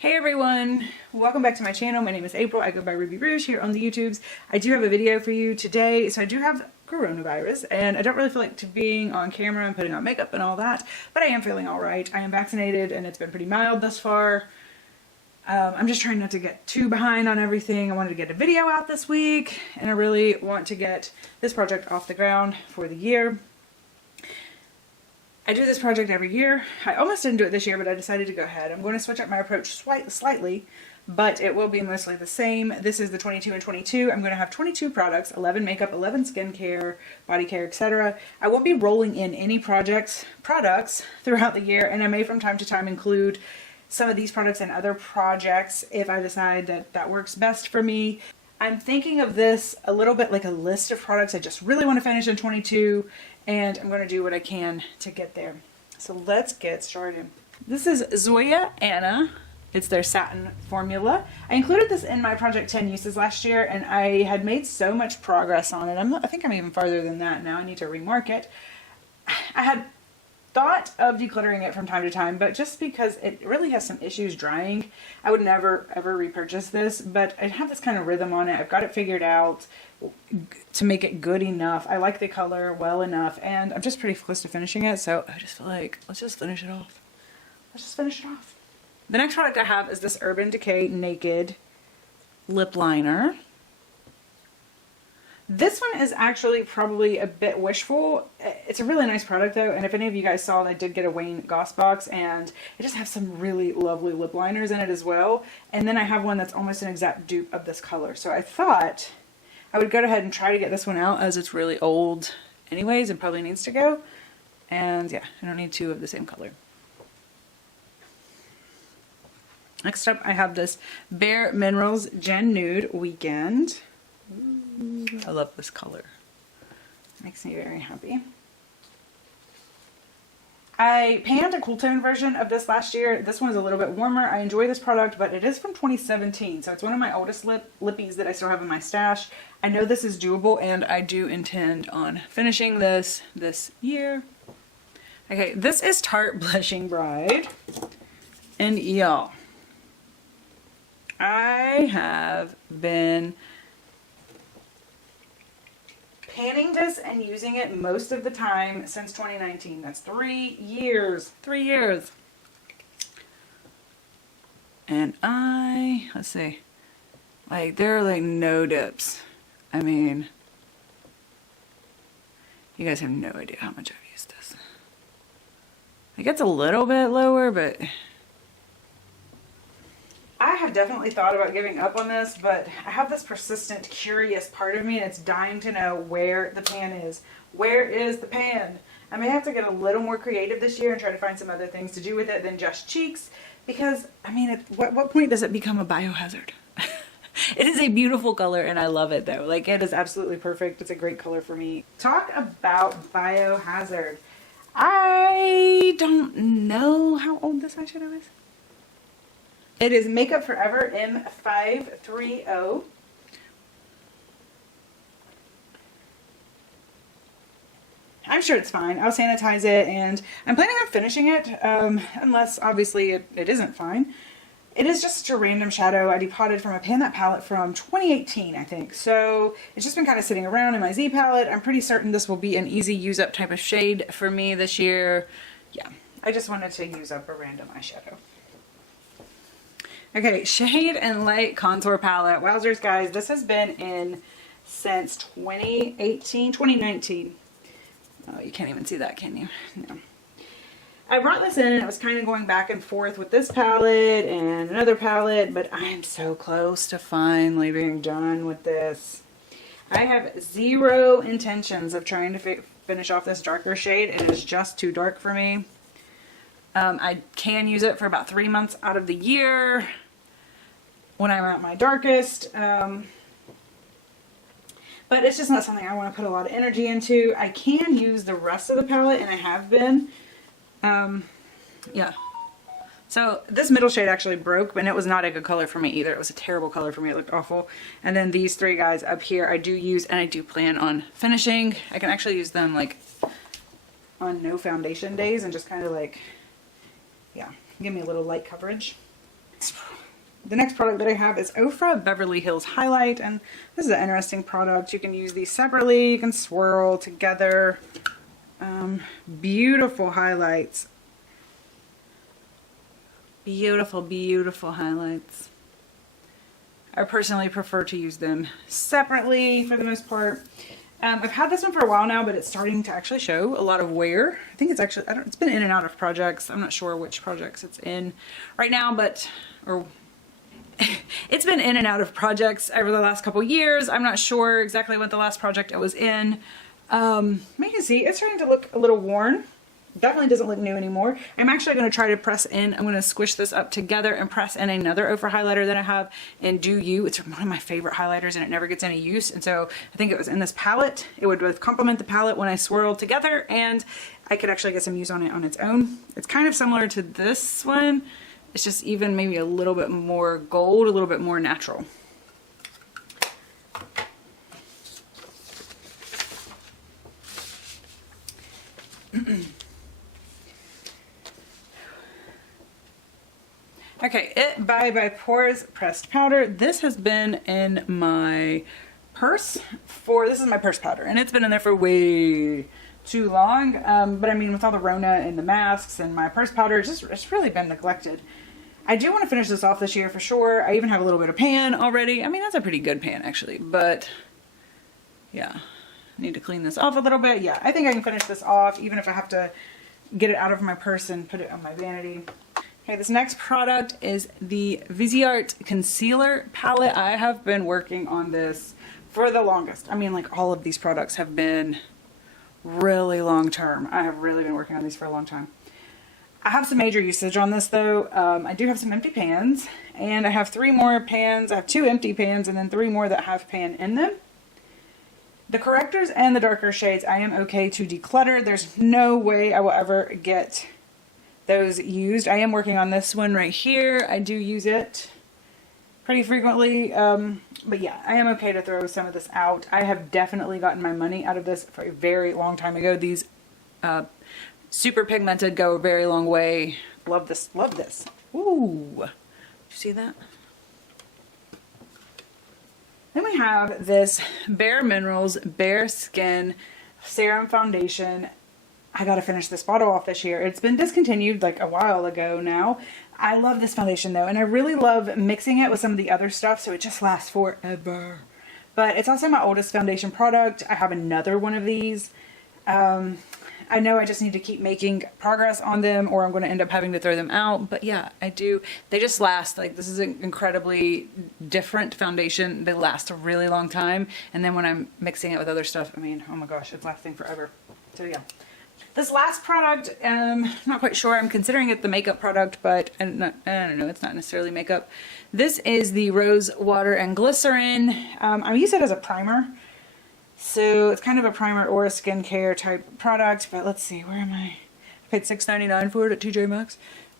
Hey everyone, welcome back to my channel. My name is April. I go by Ruby Rouge here on the YouTubes. I do have a video for you today. So I do have coronavirus and I don't really feel like being on camera and putting on makeup and all that, but I am feeling all right. I am vaccinated and it's been pretty mild thus far. I'm just trying not to get too behind on everything. I wanted to get a video out this week and I really want to get this project off the ground for the year. I do this project every year. I almost didn't do it this year, but I decided to go ahead. I'm going to switch up my approach slightly, but it will be mostly the same. This is the 22 and 22. I'm going to have 22 products, 11 makeup, 11 skincare, body care, etc. I won't be rolling in any products throughout the year, and I may from time to time include some of these products and other projects if I decide that that works best for me. I'm thinking of this a little bit like a list of products I just really want to finish in 22, and I'm going to do what I can to get there. So let's get started. This is Zoya Ana. It's their Satin formula. I included this in my Project 10 uses last year, and I had made so much progress on it. I think I'm even farther than that now. I need to remark it. I had thought of decluttering it from time to time, but just because it really has some issues drying, I would never ever repurchase this. But I have this kind of rhythm on it. I've got it figured out to make it good enough. I like the color well enough, and I'm just pretty close to finishing it, so I just feel like let's just finish it off. Let's just finish it off. The next product I have is this Urban Decay Naked Lip Liner. This one is actually probably a bit wishful. It's a really nice product though, and if any of you guys saw, I did get a Wayne Goss box, and it just has some really lovely lip liners in it as well. And then I have one that's almost an exact dupe of this color. So I thought I would go ahead and try to get this one out, as it's really old anyways and probably needs to go. And yeah, I don't need two of the same color. Next up, I have this Bare Minerals Gen Nude Weekend. I love this color. Makes me very happy. I panned a cool tone version of this last year. This one is a little bit warmer. I enjoy this product, but it is from 2017, so it's one of my oldest lippies that I still have in my stash. I know this is doable, and I do intend on finishing this year. Okay, this is Tarte Blushing Bride, and y'all, I have been panning this and using it most of the time since 2019. That's 3 years. 3 years. And let's see, like there are like no dips. I mean, you guys have no idea how much I've used this. It gets a little bit lower, but I have definitely thought about giving up on this, but I have this persistent, curious part of me, and it's dying to know where the pan is. Where is the pan? I may have to get a little more creative this year and try to find some other things to do with it than just cheeks, because, I mean, at what point does it become a biohazard? It is a beautiful color, and I love it, though. Like, it is absolutely perfect. It's a great color for me. Talk about biohazard. I don't know how old this eyeshadow is. It is Makeup Forever M530. I'm sure it's fine. I'll sanitize it, and I'm planning on finishing it, unless obviously it isn't fine. It is just such a random shadow. I depotted from a Pan That palette from 2018, I think. So it's just been kind of sitting around in my Z palette. I'm pretty certain this will be an easy use up type of shade for me this year. Yeah, I just wanted to use up a random eyeshadow. Okay, Shade and Light Contour Palette. Wowzers, guys, this has been in since 2019. Oh, you can't even see that, can you? No. I brought this in and it was kind of going back and forth with this palette and another palette, but I am so close to finally being done with this. I have zero intentions of trying to finish off this darker shade. It is just too dark for me. I can use it for about 3 months out of the year when I'm at my darkest, but it's just not something I want to put a lot of energy into. I can use the rest of the palette, and I have been. Yeah. So this middle shade actually broke, but it was not a good color for me either. It was a terrible color for me. It looked awful. And then these three guys up here I do use, and I do plan on finishing. I can actually use them like on no foundation days and just kind of like, yeah, give me a little light coverage. The next product that I have is Ofra Beverly Hills Highlight, and this is an interesting product. You can use these separately, you can swirl together. Beautiful highlights. Beautiful, beautiful highlights. I personally prefer to use them separately for the most part. I've had this one for a while now, but it's starting to actually show a lot of wear. I think it's actually, it's been in and out of projects. I'm not sure which projects it's in right now, but, it's been in and out of projects over the last couple years. I'm not sure exactly what the last project it was in. You can see it's starting to look a little worn. Definitely doesn't look new anymore. I'm actually going to try to press in. I'm going to squish this up together and press in another Ofra highlighter that I have in Do You. It's one of my favorite highlighters and it never gets any use. And so I think it was in this palette. It would both complement the palette when I swirled together and I could actually get some use on it on its own. It's kind of similar to this one. It's just even maybe a little bit more gold, a little bit more natural. Okay, It by Pores Pressed Powder. This has been in my purse this is my purse powder, and it's been in there for way too long. But I mean, with all the Rona and the masks and my purse powder, it's really been neglected. I do want to finish this off this year for sure. I even have a little bit of pan already. I mean, that's a pretty good pan actually, but yeah, I need to clean this off a little bit. Yeah, I think I can finish this off, even if I have to get it out of my purse and put it on my vanity. Okay, this next product is the Viseart Concealer palette. I have been working on this for the longest. I mean, like all of these products have been really long term. I have really been working on these for a long time. I have some major usage on this though. I do have some empty pans and I have 3 more pans. I have 2 empty pans and then 3 more that have pan in them. The correctors and the darker shades I am okay to declutter. There's no way I will ever get those used. I am working on this one right here. I do use it pretty frequently. But yeah, I am okay to throw some of this out. I have definitely gotten my money out of this for a very long time ago. These super pigmented go a very long way. Love this, love this. Ooh, did you see that? Then we have this Bare Minerals Bare Skin Serum Foundation. I gotta finish this bottle off this year. It's been discontinued like a while ago now. I love this foundation though, and I really love mixing it with some of the other stuff so it just lasts forever. But it's also my oldest foundation product. I have another one of these. I know I just need to keep making progress on them or I'm going to end up having to throw them out. But yeah, I do. They just last. Like, this is an incredibly different foundation. They last a really long time. And then when I'm mixing it with other stuff, I mean, oh my gosh, it's lasting forever. So yeah. This last product, not quite sure. I'm considering it the makeup product, but I don't know. It's not necessarily makeup. This is the Rosewater and Glycerin. I use it as a primer. So it's kind of a primer or a skincare type product, but let's see, where am I? I paid $6.99 for it at TJ Maxx,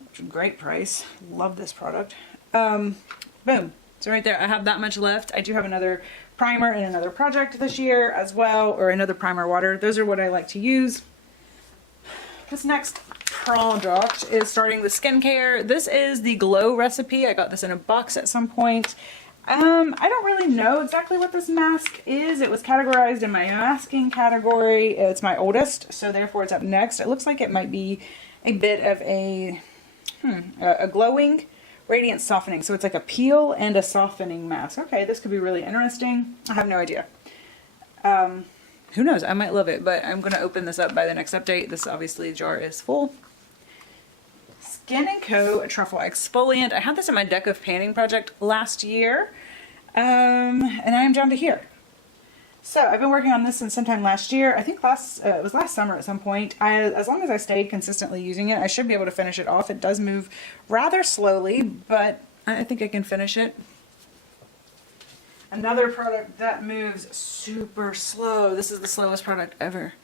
which is a great price. Love this product. Boom. So right there, I have that much left. I do have another primer and another project this year as well, or another primer water. Those are what I like to use. This next product is starting with skincare. This is the Glow recipe. I got this in a box at some point. I don't really know exactly what this mask is. It was categorized in my masking category. It's my oldest, so therefore it's up next. It looks like it might be a bit of a glowing radiance softening. So it's like a peel and a softening mask. Okay, this could be really interesting. I have no idea. Who knows? I might love it, but I'm going to open this up by the next update. This obviously jar is full. Skin & Co. Truffle Exfoliant. I had this in my deck of panning project last year, and I am down to here. So I've been working on this since sometime last year. I think it was last summer at some point. As long as I stayed consistently using it, I should be able to finish it off. It does move rather slowly, but I think I can finish it. Another product that moves super slow. This is the slowest product ever.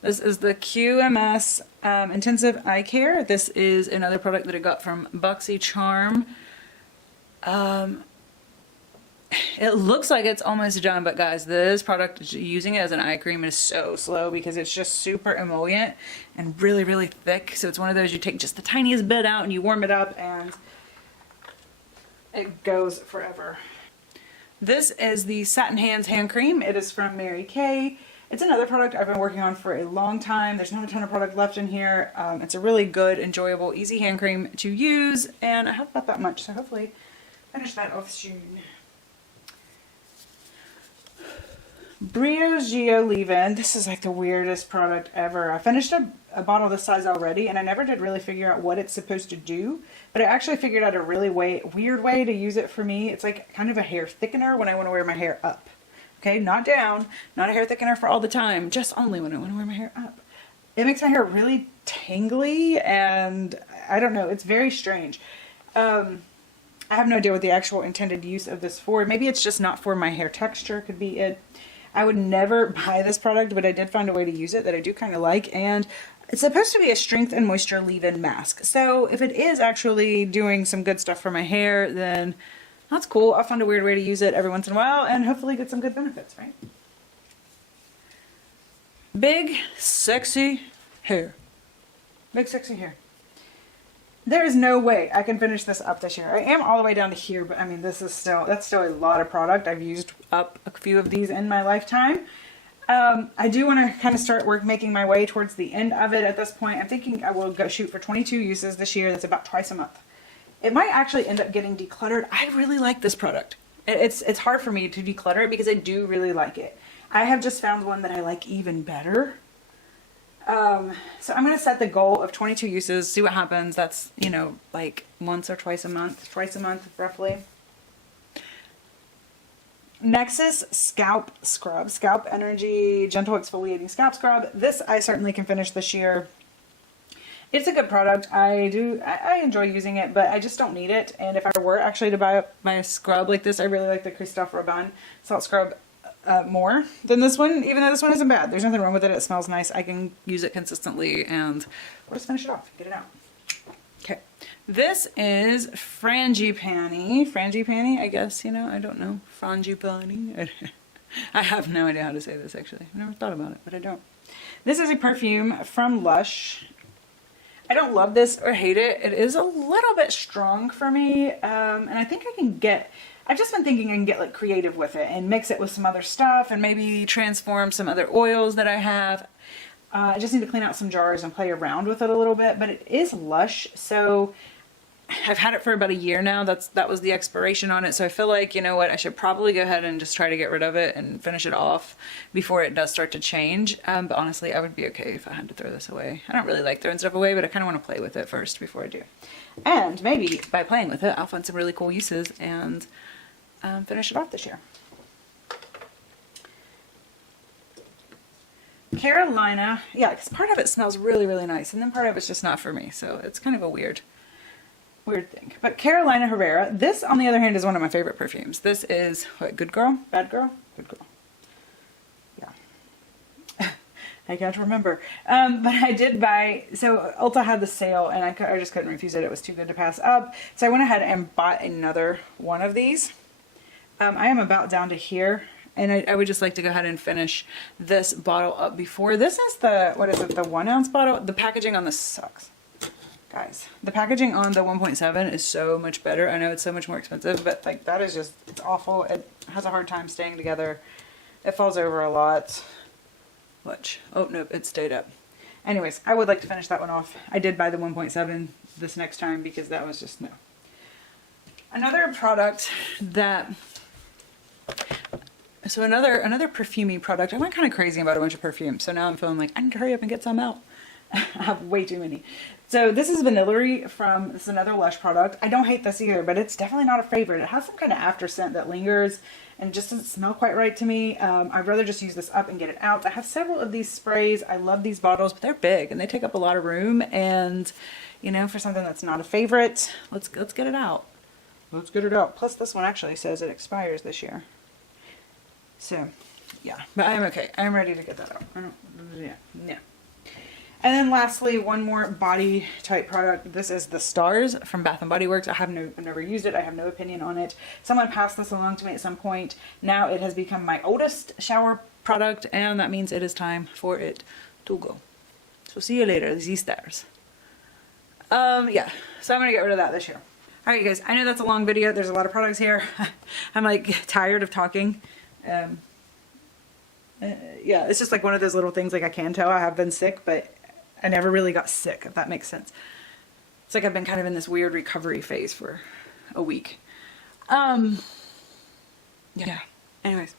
This is the QMS Intensive Eye Care. This is another product that I got from BoxyCharm. It looks like it's almost done, but guys, this product, using it as an eye cream is so slow because it's just super emollient and really, really thick. So it's one of those you take just the tiniest bit out and you warm it up and it goes forever. This is the Satin Hands Hand Cream. It is from Mary Kay. It's another product I've been working on for a long time. There's not a ton of product left in here. It's a really good, enjoyable, easy hand cream to use, and I have about that much, so hopefully finish that off soon. Briogeo Leave In. This is like the weirdest product ever. I finished a bottle this size already, and I never did really figure out what it's supposed to do, but I actually figured out a really weird way to use it for me. It's like kind of a hair thickener when I want to wear my hair up. Okay, not down, not a hair thickener for all the time, just only when I want to wear my hair up. It makes my hair really tangly, and I don't know, it's very strange. I have no idea what the actual intended use of this for. Maybe it's just not for my hair texture, could be it. I would never buy this product, but I did find a way to use it that I do kind of like, and it's supposed to be a strength and moisture leave-in mask. So if it is actually doing some good stuff for my hair, then that's cool. I'll find a weird way to use it every once in a while and hopefully get some good benefits, right? Big, sexy hair. Big, sexy hair. There is no way I can finish this up this year. I am all the way down to here, but I mean, that's still a lot of product. I've used up a few of these in my lifetime. I do want to kind of start making my way towards the end of it at this point. I'm thinking I will go shoot for 22 uses this year. That's about twice a month. It might actually end up getting decluttered. I really like this product. It's hard for me to declutter it because I do really like it. I have just found one that I like even better. So I'm going to set the goal of 22 uses, see what happens. That's, you know, like once or twice a month roughly. Nexus Scalp Scrub, Scalp Energy Gentle Exfoliating Scalp Scrub. This I certainly can finish this year. It's a good product. I enjoy using it, but I just don't need it. And if I were actually to buy a scrub like this, I really like the Christophe Robin Salt Scrub more than this one, even though this one isn't bad. There's nothing wrong with it. It smells nice. I can use it consistently, and we'll just finish it off. Get it out. Okay. This is Frangipani, I guess, you know, I don't know. Frangipani. I have no idea how to say this, actually. I've never thought about it, but I don't. This is a perfume from Lush. I don't love this or hate it. It is a little bit strong for me, and I think I've just been thinking I can get like creative with it and mix it with some other stuff and maybe transform some other oils that I have. I just need to clean out some jars and play around with it a little bit, but it is Lush, so I've had it for about a year now. That was the expiration on it, so I feel like, you know what, I should probably go ahead and just try to get rid of it and finish it off before it does start to change. But honestly, I would be okay if I had to throw this away. I don't really like throwing stuff away, but I kind of want to play with it first before I do. And maybe by playing with it, I'll find some really cool uses and finish it off this year. Carolina, yeah, because part of it smells really, really nice, and then part of it's just not for me, so it's kind of a weird thing. But Carolina Herrera, this on the other hand is one of my favorite perfumes. This is, what, Good Girl? Bad Girl? Good Girl. Yeah. I can't remember. But I did buy, so Ulta had the sale, and I just couldn't refuse it. It was too good to pass up. So I went ahead and bought another one of these. I am about down to here, and I would just like to go ahead and finish this bottle up before. This is the, what is it, the 1 ounce bottle? The packaging on this sucks. Guys, the packaging on the 1.7 is so much better. I know it's so much more expensive, but like that is just, it's awful. It has a hard time staying together. It falls over a lot. Watch. Oh, nope, it stayed up. Anyways, I would like to finish that one off. I did buy the 1.7 this next time because that was just, no. Another product that, so another perfumey product. I went kind of crazy about a bunch of perfumes, so now I'm feeling like I need to hurry up and get some out. I have way too many. So this is Vanillary this is another Lush product. I don't hate this either, but it's definitely not a favorite. It has some kind of after scent that lingers and just doesn't smell quite right to me. I'd rather just use this up and get it out. I have several of these sprays. I love these bottles, but they're big and they take up a lot of room. And, you know, for something that's not a favorite, let's get it out. Let's get it out. Plus this one actually says it expires this year. So, yeah, but I'm okay. I'm ready to get that out. Yeah. And then lastly, one more body type product. This is the Stars from Bath & Body Works. I've never used it. I have no opinion on it. Someone passed this along to me at some point. Now it has become my oldest shower product, and that means it is time for it to go. So see you later, the Stars. Yeah, so I'm gonna get rid of that this year. All right, you guys, I know that's a long video. There's a lot of products here. I'm like tired of talking. Yeah, it's just like one of those little things, like I can tell I have been sick, but I never really got sick, if that makes sense. It's like I've been kind of in this weird recovery phase for a week. Yeah, anyways.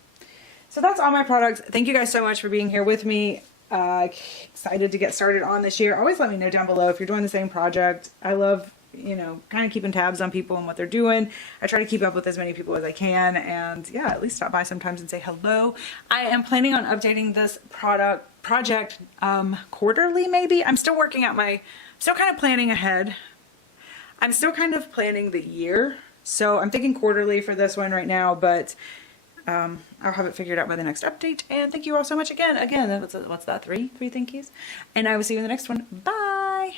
So that's all my products. Thank you guys so much for being here with me. Excited to get started on this year. Always let me know down below if you're doing the same project. I love, you know, kind of keeping tabs on people and what they're doing. I try to keep up with as many people as I can, and yeah, at least stop by sometimes and say hello. I am planning on updating this project quarterly, maybe. I'm still working out still kind of planning ahead. I'm still kind of planning the year, so I'm thinking quarterly for this one right now, but I'll have it figured out by the next update. And thank you all so much again. What's that? Three thank yous. And I will see you in the next one. Bye.